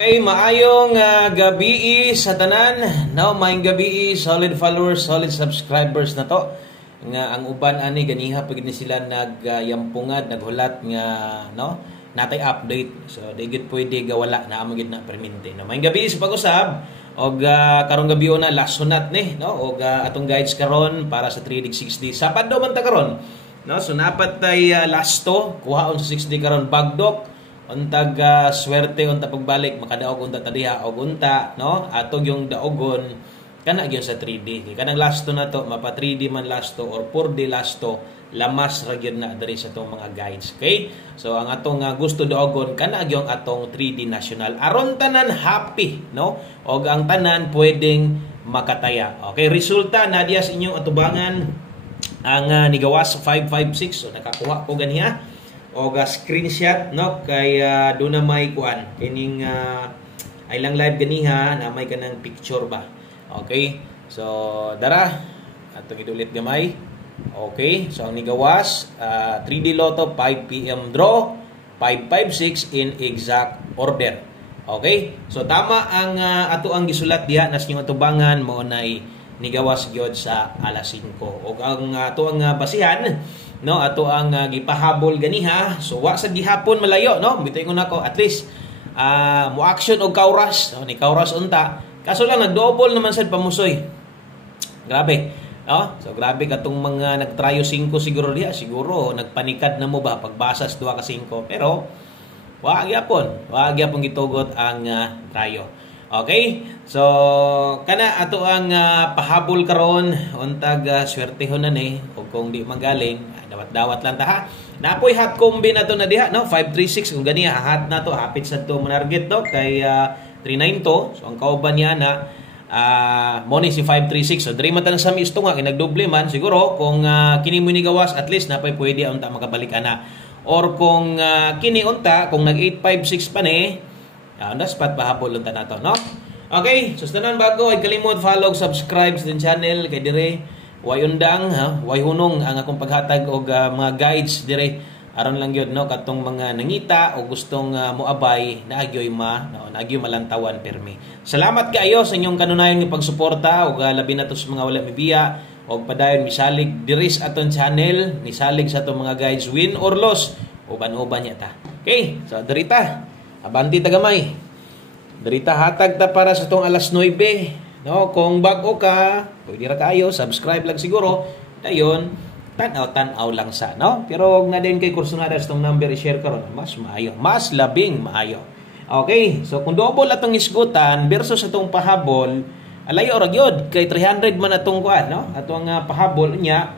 Okay, maayong gabi sa tanan. No, maayong gabi, solid followers, solid subscribers na to. Nga ang uban ani ganiha pagid ni sila nagyampungad, naghulat nga no, natay update. So digid pwede gawala na amo gid na permente. No, maayong gabi sa pag-usab og karong gabi na last sunat ni, no, og atong guides karon para sa 3 days 6 days. Sabado man ta karon. No, so napat tay last to, kuhaon sa 6 day karon bagdok. Untag swerte unta pagbalik makadaog unta tadiha og unta no atog yung daogon kana gyud sa 3D kanang last to na to mapa 3D man last to or 4D last to lamas ra gyud na diri sa tong mga guides. Okay, so ang atong gusto daogon kana gyud atong 3D national aron tanan happy no og ang tanan pwedeng makataya. Okay, resulta na diya sa inyong atubangan ang nigawas 556 so nakakuha ko ganiha o screenshot no kay do na may kuan kining ay lang live ganiha na may kanang picture ba. Okay, so dara atong idulit gamay. Okay, so ang nigawas 3D Lotto 5 PM draw 556 in exact order. Okay, so tama ang ato ang gisulat diha nas inyong atubangan mo nay nigawas gyud sa alas 5 og ang ato ang basihan no ato ang gipahabol ganiha so wa sa gihapon malayo no bitay ko nako at least mo action og kauras no ni kauras unta kaso lang nag-double naman sad pamusoy grabe no so grabe katong mga nagtrayo 5 siguro diha siguro nagpanikad na mo ba pagbasas 2 ka 5 pero wa gyapon gitugot ang trayo. Okay, so kana ato ang pahabol karon untag swertehon na ni ug kung di magaling dawat-dawat lang ta ha. Napoy hot combi na to na diha no 536 kung gani hat na to hapit sa to manarget no kay 39 to so ang kauban niya na mo ni si 536 so diri man tan sa misto nga kinagdoble man siguro kung kini mo ni gawas at least napay pwede unta makabalik ana or kung kini unta kung nag 856 pa ni dapat pahabol unta nato no. Okay, sustanan bago ay kalimot follow subscribe sa channel kay dire way undang way hunong ang akong paghatag og mga guides dire aron lang gyud no katong mga nangita o gustong moabay naagyoy naagyoy malantawan permi. Salamat kaayo sa inyong kanunayon nga pagsuporta og labi na to sa mga wala mibiya og padayon misalig diri sa aton channel misalig sa atong mga guides win or loss uban-uban niya ta. Okay, so dirita abanti tagamay. Dirita hatag ta para sa tong alas 9. No, kung bago ka, pwede ra kayo subscribe lang siguro. Dayon, tan-aw lang sa, no? Pero na din kay kursunada sa tong number i-share karon, mas maayo, mas labing maayo. Okay, so kung double atong isgutan versus atong pahabol, alayo ra gyud kay 300 man atong kuan, no? Atong pahabol niya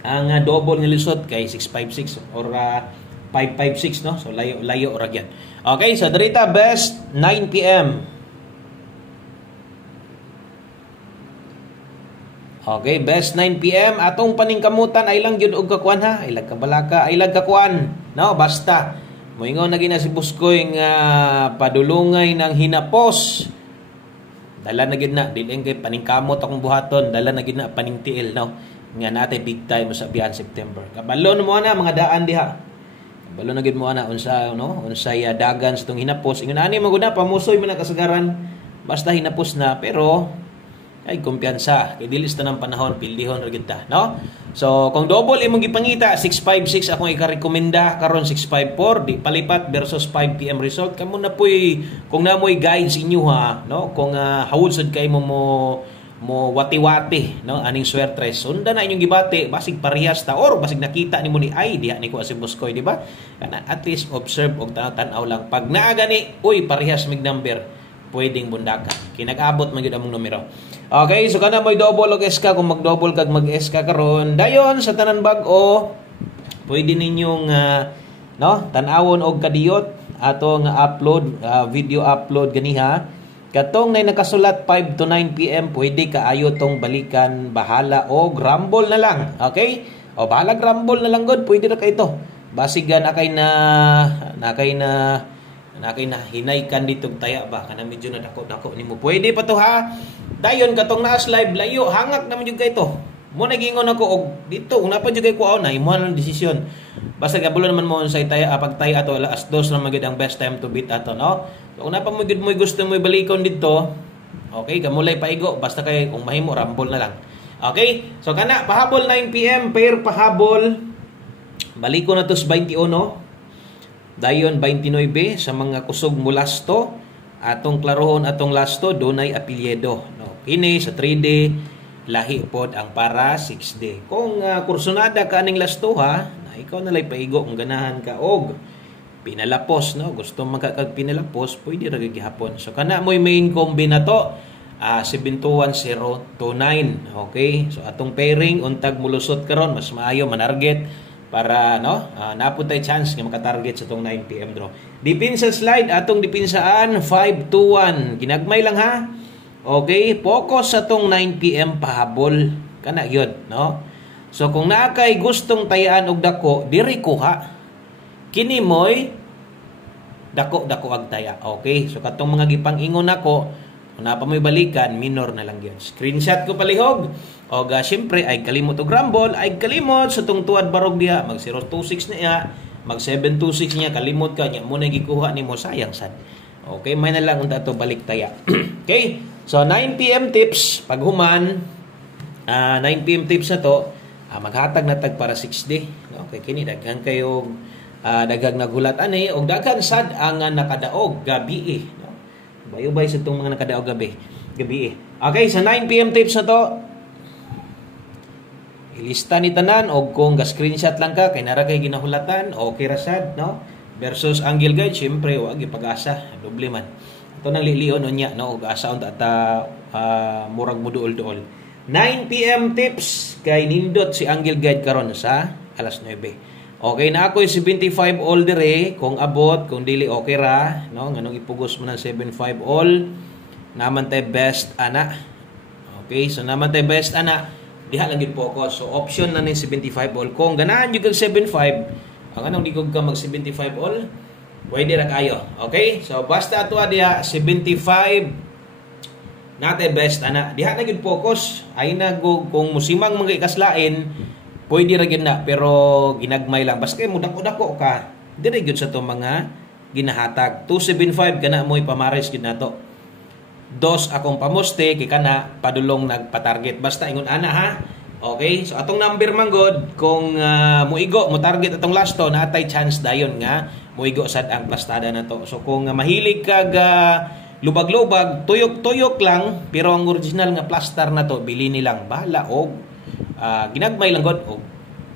ang double nga lisod kay 656 or 556 no so layo ra gyud. Okay, so dirita best 9 PM. Okay, best 9 PM atong paningkamutan ay lang gyud og kakuan ha ilag kabalaka ay lag kakuan no basta moingon na gina si Buskoy nga padulungay ng hinapos dala na gyud na dili kay paningkamot akong buhaton dala na gyud na paningtiil no nga natay big time sa biyan September kabalo mo na mga daan diha. Balo na gid mo ana unsa no unsay dagan sa tong hinapos ingon ani maguna pamusoy man kasagaran basta hinapos na pero ay kumpiyansa kay dilis ta ng panahon pildihon ra gid ta no. So kung double imong gipangita 656 akong ika-rekomenda karon 654 di palipat versus 5 PM result kamo na puy kung namoy guides inyo ha no kung hawod sad kay mo wati-wati no aning swerte sundan na inyong gibati basig parehas ta or basig nakita nimo ni ay diha ni ko si Buskoy di ba kana at least observe og tan-aw lang pag naa gani uy parehas mig number pwedeng bundakan kinag-abot man gyud among numero. Okay, so kana moy double og SK kung mag-double kag mag-SK karon dayon sa tanan bag-o pwede ninyong no tan-awon og kadiyot ato nga upload video upload ganiha. Katong nay nakasulat 5 to 9 PM pwede kaayo tong balikan bahala o rumble na lang. Okay? O bahala rumble na lang god pwede ra kay ito. Basigan nakay na hinaykan dito taya ba kana medyo na dako nimo. Pwede pa to ha. Dayon katong naas live layo hangak naman jud kay ito. Mo nagingon ako og dito una pa jud kay kuaw na imo ang desisyon. Basta gabulo naman mo sa taya pagtaya ato alas 2 na magid ang best time to beat ato, no? So kung napamugid mo gusto mo balikon dito, okay, gamulay paigo basta kay kung mahimo rambol na lang. Okay? So kana pahabol 9 PM pair pahabol. Balikon na to sa 21. Dayon 29 sa mga kusog mulasto. Atong klarohon atong lasto dunay apelyido, no? Kini sa 3D lahi pod ang para 6D. Kung kursunada ka aning lasto ha, na ikaw na lay paigo kung ganahan ka og pinalapos, no? Gusto magkakag pinalapos, pwede ra gihapon. So kana mo'y main combi na to, 721029. Okay? So atong pairing untag mulusot karon mas maayo manarget para no napud tay chance nga maka-target sa tong 9 PM draw. Depensa slide atong depinsaan 521. Ginagmay lang ha. Okay, focus sa tong 9 PM pahabol kana gyud, no? So kung naa kay gustong tayaan og dako, diri kuha. Kini moy dako ag taya. Okay, so katong mga gipang-ingon nako, kung na pa mo'y balikan, minor na lang yun. Screenshot ko palihog. O siyempre, ay kalimot og rumble, ay kalimot sa tong tuwad barog diha. Mag 026 na iya, mag 726 niya, kalimot ka niya. Muna gikuha ni mo, sayang sad. Okay, may na lang unta to balik taya. Okay, so 9 PM tips, paghuman, 9 PM tips na to, maghatag na tag para 6D. Okay, kini daghan kayo, daghang nagulat ani, og daghan sad ang nakadaog gabi no? Bayo-bay sa itong mga nakadaog gabi. Okay, sa 9 PM tips na to, ilista ni tanan o kung ga-screenshot lang ka, kay nara kay ginahulatan, okay ra sad, no? Versus angle guide, syempre, wag ipag-asa, doble man. Ito nang lilion unya, no? Og asa unta ta murag mo duol-duol. 9 PM tips kay nindot si angle guide karon sa alas 9. Okay na ako yung 75 all dire, kung abot, kung dili okay ra, no? Nganong ipugos mo ng 75 all, naman tay best ana. Okay, so naman tay best ana, diha lang gid focus. So option na ni 75 all. Kung ganahan jud kag 75, ang anong di ko ka mag 75 all, pwede ra kayo. Okay? So basta ato diha 75 natay best ana. Diha na gid focus. Ay na kung musimang mga ikaslain, pwede ra gid na pero ginagmay lang. Basta kay mudak-udako ka, dire gyud sa to mga ginahatag. 275 kana mo'y pamares gid nato. 2 akong pamuste kay kana padulong nagpa-target. Basta ingon ana ha. Okay? So atong number man god kung muigo mo target atong lasto natay chance dayon nga muigo sad ang plastada nato. So kung mahilig kag lubag-lubag, tuyok-tuyok lang pero ang original nga plaster nato bili nilang bahala og ginagmay lang god og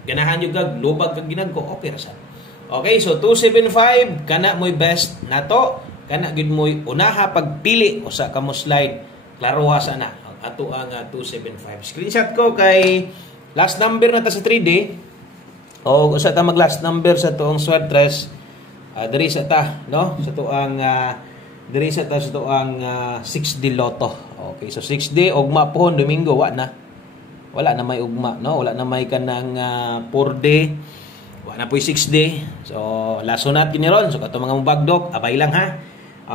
ganahan yung kag lubag kag ginagko okay ra sad. Okay, so 275 kana mo'y best nato, kana gid mo'y unaha pagpili usa ka mo slide klaruha sana ato ang 275. Screenshot ko kay last number na ta sa 3D o usa ta mag last number sa tuong sweatress diri sa ta no sa tuang diri sa ta sa tuang 6D Lotto. Okay, so 6D ugma pohon Domingo wala na may ugma, no? Wala na may kanang 4D. Wala na po'y 6D. So, lasonat kiniron. So, kato mga mubagdok, abay lang ha.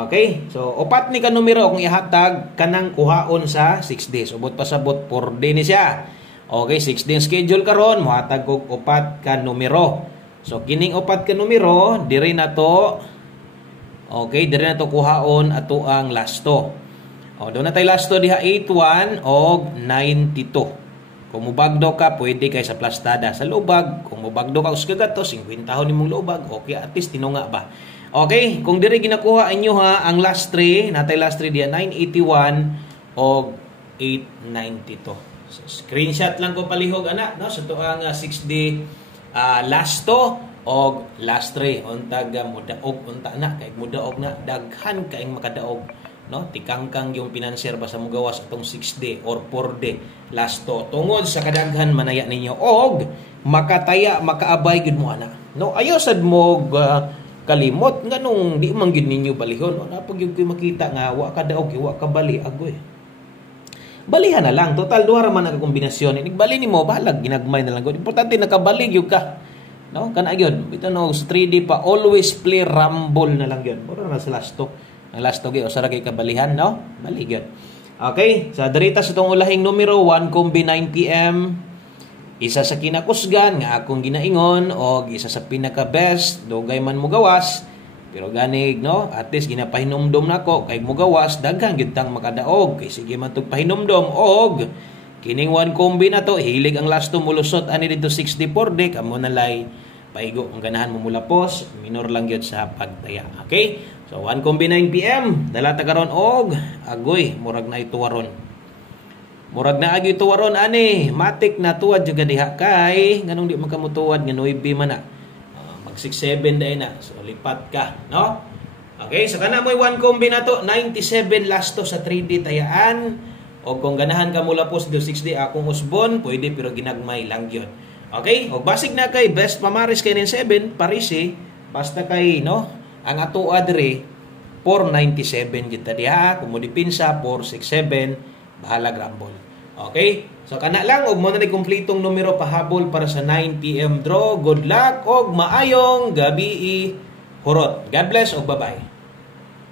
Okay? So, upat ni ka numero kung ihatag kanang kuhaon sa 6D. So, but pasabot 4D ni siya. Okay, 6D ang schedule karon, muhatag kog upat ka numero. So, kining upat ka numero, diri na to. Okay, diri na to kuhaon ato ang lasto. O, doon na tayo lasto diha 81 o 92. Kung mubagdo ka, pwede kay sa plastada sa lubag. Kung mubagdo ka us kagato, 50 tahon nimong lubag. Okay, at least tinunga ba? Okay, kung diri ginakuha inyo ha, ang last 3, natay last 3 diya 981 o 892. So, screenshot lang ko palihog ana, no? So to ang 6D lasto o last 3 untag mudaog unta na kay mudaog na daghan kaayong makadaog. No, tikangkang yung financier ba sa mugawas atong 6D or 4D lasto tungod sa kadaghan manaya ninyo og makataya makaabay gid mo ana, no? Ayo sad mo kalimot nganong di man gid ninyo balihon o napag gyud makita nga wa ka daog wa ka bali agoy balihan na lang total duha ra man ang kombinasyon igbali nimo balag ginagmay na lang gud importante nakabali gyud ka, no? Kana gyud bitaw no 3D pa always play rumble na lang gyud mura na sa lasto. Ang last togi, o saragay kabalihan, no? Bali, good. Okay, sa darita sa itong ulahing numero, 1 combi 9 PM. isa sa kinakusgan nga akong ginaingon o isa sa pinaka best dugay man mo gawas pero ganig no at least ginapahinomdom nako kay mo gawas daghang gyud tang makadaog kay sige man tug pahinomdom og kining one combi na to hilig ang lasto mulusot ani dito 64 deck amo na lay paigo ang ganahan mo mula pos minor lang gyud sa pagtaya. Okay, so 1 combi 9 PM dala ta karon og agoy murag na ituwaron. Murag na agi tuwaron ani, matik na tuwad jud diha kay nganong di makamutuwad nga 9 man na. Mag 67 day na. So lipat ka, no? Okay, so kana moy 1 combi na to 97 lasto sa 3D tayaan. O kung ganahan ka mula post do 6D akong usbon, pwede pero ginagmay lang yun. Okay? O basig na kay best pamaris kay nin 7 Parisi, basta kay no, ang ato adre 497 kita diha, kung mo dipinsa 467 bahala grambol. Okay? So kana lang og mo na ni kumpletong numero pahabol para sa 9 PM draw. Good luck og maayong gabi. Hurot. God bless og bye-bye.